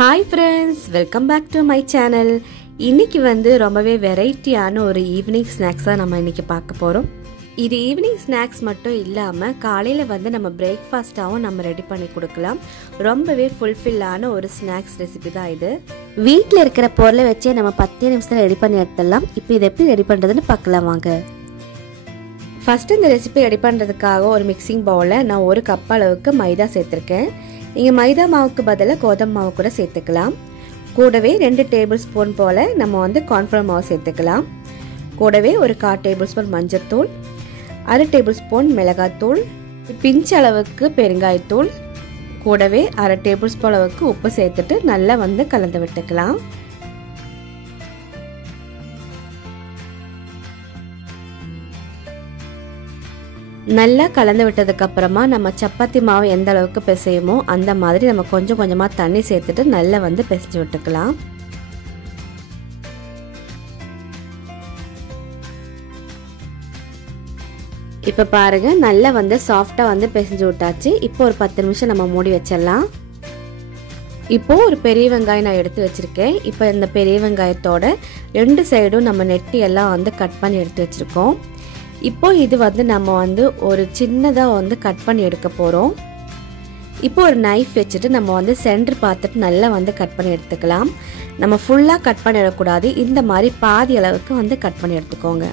Hi friends, welcome back to my channel. இன்னைக்கு வந்து ரொம்பவே வெரைட்டியான ஒரு ஈவினிங் ஸ்நாக்ஸா நம்ம இன்னைக்கு பார்க்க போறோம். இது ஈவினிங் ஸ்நாக்ஸ் மட்டும் இல்லாம காலையில வந்து நம்ம பிரேக்ஃபாஸ்டாவும் நம்ம ரெடி பண்ணி கொடுக்கலாம். ரொம்பவே ஃபுல்ஃபில்லான ஒரு ஸ்நாக்ஸ் ரெசிபி தான் இது. வீட்ல இருக்கிற பொருளை வச்சே நம்ம 10 நிமிஷத்துல ரெடி பண்ணி எடுத்துடலாம். இப்போ இதை எப்படி ரெடி பண்றதுன்னு பார்க்கலாம் வாங்க. ஃபர்ஸ்ட் இந்த ரெசிபி ரெடி பண்றதுக்காக ஒரு மிக்சிங் பவுல்ல நான் 1 கப் அளவுக்கு மைதா சேர்த்திருக்கேன். நீங்க மைதா மாவுக்கு பதிலா கோதுமை மாவு கூட சேர்த்துக்கலாம். கூடவே 2 டேபிள் ஸ்பூன் போல நம்ம வந்து கார்ன்ஃப்ளவர் மாவு சேர்த்துக்கலாம். கூடவே ஒரு 1/4 டேபிள் ஸ்பூன் மஞ்சள்தூள், 1/2 டேபிள் ஸ்பூன் மிளகாய்த்தூள், பிஞ்ச் அளவுக்கு பெருங்காயத்தூள், கூடவே 1/2 டேபிள் ஸ்பூன் அளவுக்கு உப்பு சேர்த்துட்டு நல்லா வந்து கலந்து விட்டுக்கலாம். நல்லா கலந்து விட்டதுக்கு அப்புறமா நம்ம சப்பாத்தி மாவு எந்த அளவுக்கு பிசையுமோ அந்த மாதிரி நம்ம கொஞ்சம் கொஞ்சமா தண்ணி சேர்த்துட்டு நல்லா வந்து பிசைஞ்சு விட்டுக்கலாம். இப்ப பாருங்க நல்லா வந்து சாஃப்டா வந்து பிசைஞ்சு விட்டாச்சு. இப்போ ஒரு 10 நிமிஷம் நம்ம மூடி வச்சிடலாம். இப்போ ஒரு பெரிய வெங்காயம் நான் எடுத்து வச்சிருக்கேன். இப்போ இந்த பெரிய வெங்காயத்தோட 2 சைடும் நம்ம நெட்டி எல்லாம் வந்து கட் பண்ணி எடுத்து வச்சிருக்கோம். இப்போ இது வந்து நம்ம வந்து ஒரு சின்னதா வந்து கட் பண்ணி எடுக்க போறோம். இப்போ ஒரு நைஃப் வச்சுட்டு நம்ம வந்து சென்டர் பார்த்துட்டு நல்லா வந்து கட் பண்ணி எடுத்துக்கலாம். நம்ம ஃபுல்லா கட் பண்ணி எடுக்கக்கூடாது. இந்த மாதிரி பாதி அளவுக்கு வந்து கட் பண்ணி எடுத்துக்கோங்க.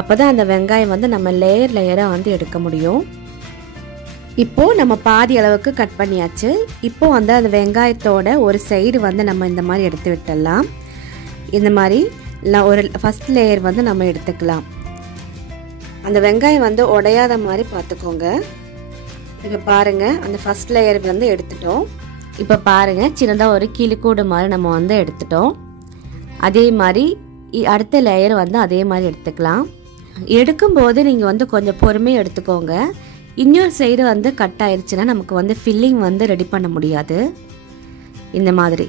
அப்பதான் அந்த வெங்காயம் வந்து நம்ம லேயர் லேயரா வந்து எடுக்க முடியும். இப்போ நம்ம பாதி அளவுக்கு கட் பண்ணியாச்சு. இப்போ வந்து அந்த வெங்காயத்தோட ஒரு சைடு வந்து நம்ம இந்த மாதிரி எடுத்து விட்டுடலாம். இந்த மாதிரி ஒரு ஃபர்ஸ்ட் லேயர் வந்து நம்ம எடுத்துக்கலாம். அந்த வெங்காயம் வந்து உடையாத மாதிரி பார்த்துக்கோங்க. இப்போ பாருங்க அந்த ஃபர்ஸ்ட் லேயர் வந்து எடுத்துட்டோம். இப்போ பாருங்க சின்னதாக ஒரு கிளிக்கூடு மாதிரி நம்ம வந்து எடுத்துட்டோம். அதே மாதிரி அடுத்த லேயர் வந்து அதே மாதிரி எடுத்துக்கலாம். எடுக்கும்போது நீங்கள் வந்து கொஞ்சம் பொறுமையாக எடுத்துக்கோங்க. இன்னொரு சைடு வந்து கட் ஆயிடுச்சுன்னா நமக்கு வந்து ஃபில்லிங் வந்து ரெடி பண்ண முடியாது. இந்த மாதிரி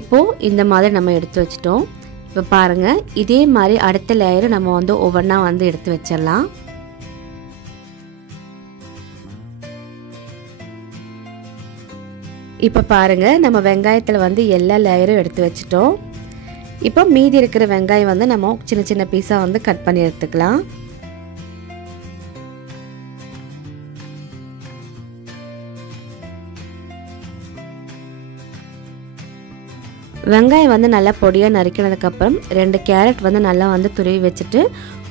இப்போ இந்த மாதிரி நம்ம எடுத்து வச்சிட்டோம். இப்போ பாருங்க இதே மாதிரி அடுத்த லேயர் நம்ம வந்து ஒவ்வொன்றா வந்து எடுத்து வச்சிடலாம். இப்போ பாருங்க நம்ம வெங்காயத்தில் வந்து எல்லா லேயரும் எடுத்து வச்சிட்டோம். இப்போ மீதி இருக்கிற வெங்காயம் வந்து நம்ம சின்ன சின்ன பீஸா வந்து கட் பண்ணி எடுத்துக்கலாம். வெங்காயம் வந்து நல்லா பொடியாக நறுக்கினதுக்கப்புறம் 2 கேரட் வந்து நல்லா வந்து துருவி வச்சுட்டு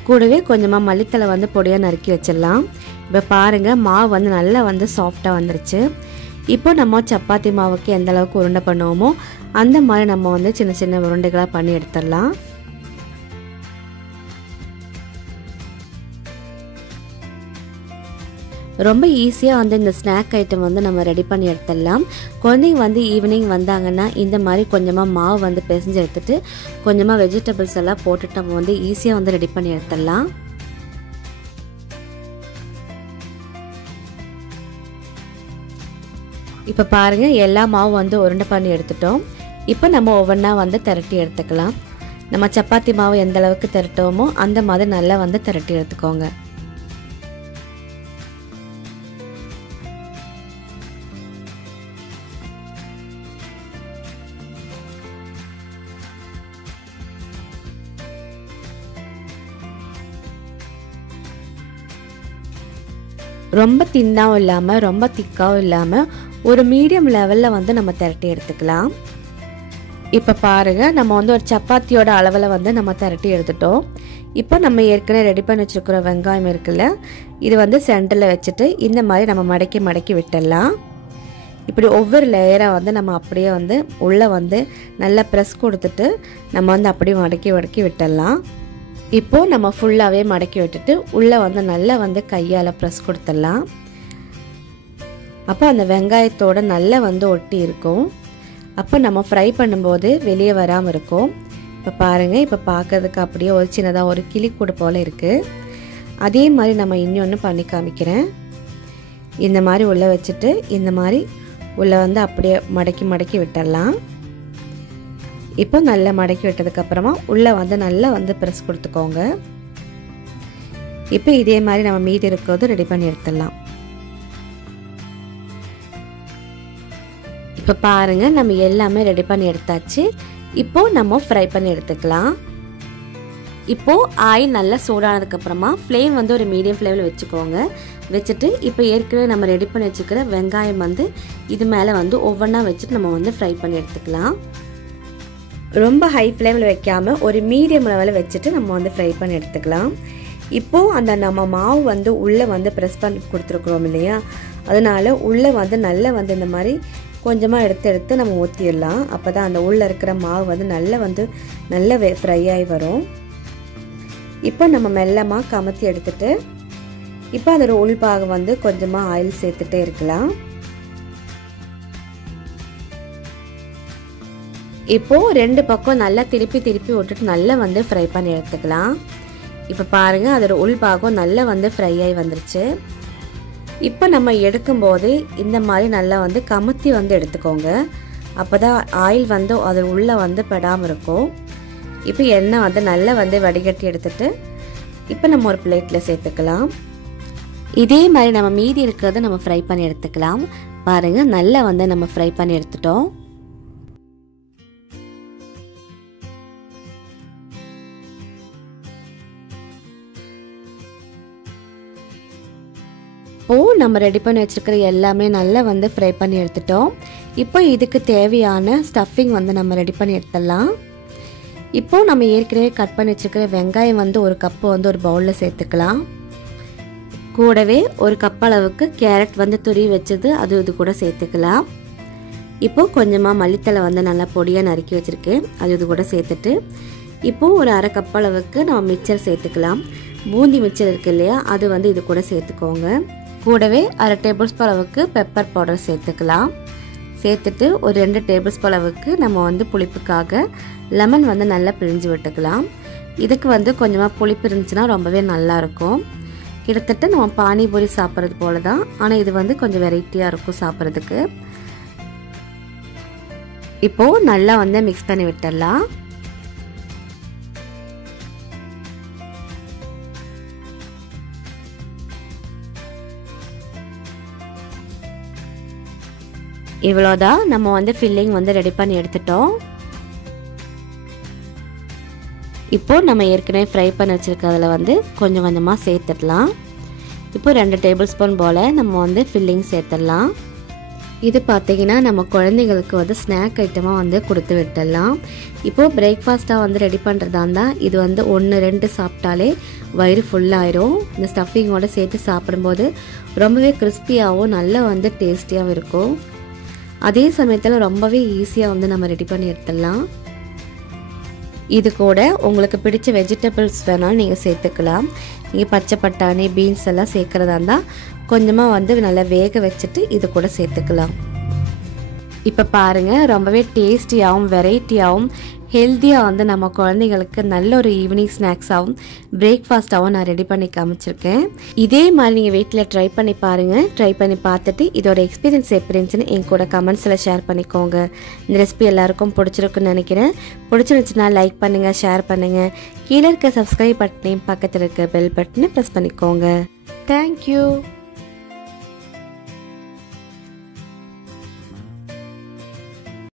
கூடவே கொஞ்சமாக மல்லித்தலை வந்து பொடியாக நறுக்கி வச்சிடலாம். இப்போ பாருங்கள் மாவு வந்து நல்லா வந்து சாஃப்டாக வந்துருச்சு. இப்போ நம்ம சப்பாத்தி மாவுக்கு எந்த அளவுக்கு உருண்டை பண்ணுவோமோ அந்த மாதிரி நம்ம வந்து சின்ன சின்ன உருண்டைகளாக பண்ணி எடுத்துடலாம். ரொம்ப ஈஸியாக வந்து இந்த ஸ்நாக் ஐட்டம் வந்து நம்ம ரெடி பண்ணி எடுத்துடலாம். குழந்தைங்க வந்து ஈவினிங் வந்தாங்கன்னா இந்த மாதிரி கொஞ்சமாக மாவு வந்து பிசைஞ்சு எடுத்துட்டு கொஞ்சமாக வெஜிடபிள்ஸ் எல்லாம் போட்டுட்டு நம்ம வந்து ஈஸியாக வந்து ரெடி பண்ணி எடுத்துடலாம். இப்போ பாருங்க எல்லா மாவும் வந்து உருண்டை பண்ணி எடுத்துட்டோம். இப்போ நம்ம ஒவ்வொன்றா வந்து திரட்டி எடுத்துக்கலாம். நம்ம சப்பாத்தி மாவு எந்த அளவுக்கு திரட்டுவோமோ அந்த மாதிரி நல்லா வந்து திரட்டி எடுத்துக்கோங்க. ரொம்ப தின்னாவும் இல்லாமல் ரொம்ப திக்காவும் இல்லாமல் ஒரு மீடியம் லெவலில் வந்து நம்ம திரட்டி எடுத்துக்கலாம். இப்போ பாருங்கள் நம்ம வந்து ஒரு சப்பாத்தியோட அளவில் வந்து நம்ம திரட்டி எடுத்துட்டோம். இப்போ நம்ம ஏற்கனவே ரெடி பண்ணி வச்சுருக்கிற வெங்காயம் இருக்குல்ல, இது வந்து சென்டரில் வச்சுட்டு இந்த மாதிரி நம்ம மடக்கி மடக்கி விட்டுடலாம். இப்படி ஒவ்வொரு லேயராக வந்து நம்ம அப்படியே வந்து உள்ளே வந்து நல்லா ப்ரெஸ் கொடுத்துட்டு நம்ம வந்து அப்படியே மடக்கி மடக்கி விட்டுடலாம். இப்போது நம்ம ஃபுல்லாகவே மடக்கி விட்டுட்டு உள்ளே வந்து நல்லா வந்து கையால் ப்ரெஸ் கொடுத்துடலாம். அப்போ அந்த வெங்காயத்தோடு நல்லா வந்து ஒட்டி இருக்கும். அப்போ நம்ம ஃப்ரை பண்ணும்போது வெளியே வராமல் இருக்கும். இப்போ பாருங்கள் இப்போ பார்க்கறதுக்கு அப்படியே ஒரு சின்னதாக ஒரு கிளிக்கூடு போல் இருக்குது. அதே மாதிரி நம்ம இன்னொன்று பண்ணி காமிக்கிறேன். இந்த மாதிரி உள்ளே வச்சுட்டு இந்த மாதிரி உள்ளே வந்து அப்படியே மடக்கி மடக்கி விட்டுடலாம். இப்போ நல்லா மடக்கி விட்டதுக்கப்புறமா உள்ளே வந்து நல்லா வந்து ப்ரெஸ் கொடுத்துக்கோங்க. இப்போ இதே மாதிரி நம்ம மீதி இருக்கிறது ரெடி பண்ணி எடுத்துடலாம். இப்போ பாருங்கள் நம்ம எல்லாமே ரெடி பண்ணி எடுத்தாச்சு. இப்போது நம்ம ஃப்ரை பண்ணி எடுத்துக்கலாம். இப்போது ஆயில் நல்லா சூடானதுக்கப்புறமா ஃப்ளேம் வந்து ஒரு மீடியம் ஃப்ளேமில் வச்சுக்கோங்க. வச்சுட்டு இப்போ ஏற்கனவே நம்ம ரெடி பண்ணி வச்சுக்கிற வெங்காயம் வந்து இது மேலே வந்து ஒவ்வொன்றா வச்சுட்டு நம்ம வந்து ஃப்ரை பண்ணி எடுத்துக்கலாம். ரொம்ப ஹை ஃப்ளேமில் வைக்காமல் ஒரு மீடியம் லெவலில் வச்சுட்டு நம்ம வந்து ஃப்ரை பண்ணி எடுத்துக்கலாம். இப்போது அந்த நம்ம மாவு வந்து உள்ளே வந்து ப்ரெஸ் பண்ணி கொடுத்துருக்குறோம் இல்லையா, அதனால் உள்ளே வந்து நல்லா வந்து இந்த மாதிரி கொஞ்சமாக எடுத்து நம்ம ஊற்றிடலாம். அப்போ தான் அந்த உள்ளே இருக்கிற மாவு வந்து நல்லா ஃப்ரை ஆகி வரும். இப்போ நம்ம மெல்லமாக கமத்தி எடுத்துட்டு இப்போ அதோட உள்பாகம் வந்து கொஞ்சமாக ஆயில் சேர்த்துட்டே இருக்கலாம். இப்போது 2 பக்கம் நல்லா திருப்பி விட்டுட்டு நல்லா வந்து ஃப்ரை பண்ணி எடுத்துக்கலாம். இப்போ பாருங்கள் அதோட உள்பாகம் நல்லா வந்து ஃப்ரை ஆகி வந்துருச்சு. இப்போ நம்ம எடுக்கும்போது இந்த மாதிரி நல்லா வந்து கமுத்தி வந்து எடுத்துக்கோங்க. அப்போ தான் ஆயில் வந்து அது உள்ளே வந்து படாமல் இருக்கும். இப்போ எண்ணெய் வந்து நல்லா வந்து வடிகட்டி எடுத்துட்டு இப்போ நம்ம ஒரு பிளேட்டில் சேர்த்துக்கலாம். இதே மாதிரி நம்ம மீதி இருக்கிறத நம்ம ஃப்ரை பண்ணி எடுத்துக்கலாம். பாருங்கள் நல்லா வந்து நம்ம ஃப்ரை பண்ணி எடுத்துட்டோம். இப்போது நம்ம ரெடி பண்ணி வச்சுருக்கிற எல்லாமே நல்லா வந்து ஃப்ரை பண்ணி எடுத்துட்டோம். இப்போ இதுக்கு தேவையான ஸ்டஃபிங் வந்து நம்ம ரெடி பண்ணி எடுத்துடலாம். இப்போது நம்ம ஏற்கனவே கட் பண்ணி வச்சுருக்கிற வெங்காயம் வந்து ஒரு கப்பு வந்து ஒரு பவுலில் சேர்த்துக்கலாம். கூடவே ஒரு கப் அளவுக்கு கேரட் வந்து துருவி வச்சது இது கூட சேர்த்துக்கலாம். இப்போது கொஞ்சமாக மல்லித்தலை வந்து நல்லா பொடியாக நறுக்கி வச்சுருக்கேன், இது கூட சேர்த்துட்டு இப்போது ஒரு அரை கப் அளவுக்கு நம்ம மிக்சர் சேர்த்துக்கலாம். பூந்தி மிக்சர் இருக்குது இல்லையா, அது வந்து இது கூட சேர்த்துக்கோங்க. கூடவே அரை டேபிள் ஸ்பூன் அளவுக்கு பெப்பர் பவுடர் சேர்த்துக்கலாம். சேர்த்துட்டு ஒரு 2 டேபிள் ஸ்பூன் அளவுக்கு நம்ம வந்து புளிப்புக்காக லெமன் வந்து நல்லா பிழிஞ்சு விட்டுக்கலாம். இதுக்கு வந்து கொஞ்சமாக புளிப்பு இருந்துச்சுன்னா ரொம்பவே நல்லாயிருக்கும். கிட்டத்தட்ட நம்ம பானிபூரி சாப்பிட்றது போல தான், ஆனால் இது வந்து கொஞ்சம் வெரைட்டியாக இருக்கும் சாப்பிட்றதுக்கு. இப்போது நல்லா வந்து மிக்ஸ் பண்ணி விட்டுடலாம். இவ்வளோதான், நம்ம வந்து ஃபில்லிங் வந்து ரெடி பண்ணி எடுத்துட்டோம். இப்போது நம்ம ஏற்கனவே ஃப்ரை பண்ணி வச்சுருக்கிறதுல வந்து கொஞ்சம் கொஞ்சமாக சேர்த்துடலாம். இப்போ 2 டேபிள் ஸ்பூன் போல் நம்ம வந்து ஃபில்லிங் சேர்த்துடலாம். இது பார்த்திங்கன்னா நம்ம குழந்தைங்களுக்கு வந்து ஸ்நாக் ஐட்டமாக வந்து கொடுத்து விட்டுடலாம். இப்போது பிரேக்ஃபாஸ்ட்டாக வந்து ரெடி பண்ணுறதா இருந்தால் இது வந்து 1-2 சாப்பிட்டாலே வயிறு ஃபுல்லாயிரும். இந்த ஸ்டஃபிங்கோடு சேர்த்து சாப்பிடும்போது ரொம்பவே கிறிஸ்பியாகவும் நல்லா வந்து டேஸ்டியாகவும் இருக்கும். அதே சமயத்தில் ரொம்பவே ஈஸியாக வந்து நம்ம ரெடி பண்ணி எடுத்துடலாம். இது கூட உங்களுக்கு பிடிச்ச வெஜிடபிள்ஸ் வேணாலும் நீங்கள் சேர்த்துக்கலாம். நீங்கள் பச்சை பட்டாணி, பீன்ஸ் எல்லாம் சேர்க்குறதா இருந்தால் கொஞ்சமாக வந்து நல்லா வேக வச்சுட்டு இது கூட சேர்த்துக்கலாம். இப்போ பாருங்கள் ரொம்பவே டேஸ்டியாகவும் வெரைட்டியாகவும் ஹெல்த்தியாக வந்து நம்ம குழந்தைங்களுக்கு நல்ல ஒரு ஈவினிங் ஸ்நாக்ஸாகவும் பிரேக்ஃபாஸ்ட்டாகவும் நான் ரெடி பண்ணி காமிச்சிருக்கேன். இதே மாதிரி நீங்கள் வீட்டில் ட்ரை பண்ணி பாருங்கள். ட்ரை பண்ணி பார்த்துட்டு இதோட எக்ஸ்பீரியன்ஸ் எப்படி இருந்துச்சுன்னு என் கூட கமெண்ட்ஸில் ஷேர் பண்ணிக்கோங்க. இந்த ரெசிபி எல்லாருக்கும் பிடிச்சிருக்குன்னு நினைக்கிறேன். பிடிச்சிருந்துச்சுன்னா லைக் பண்ணுங்கள், ஷேர் பண்ணுங்கள். கீழே இருக்க சப்ஸ்கிரைப் பட்டனையும் பக்கத்தில் இருக்க பெல் பட்டனை ப்ரெஸ் பண்ணிக்கோங்க. தேங்க்யூ.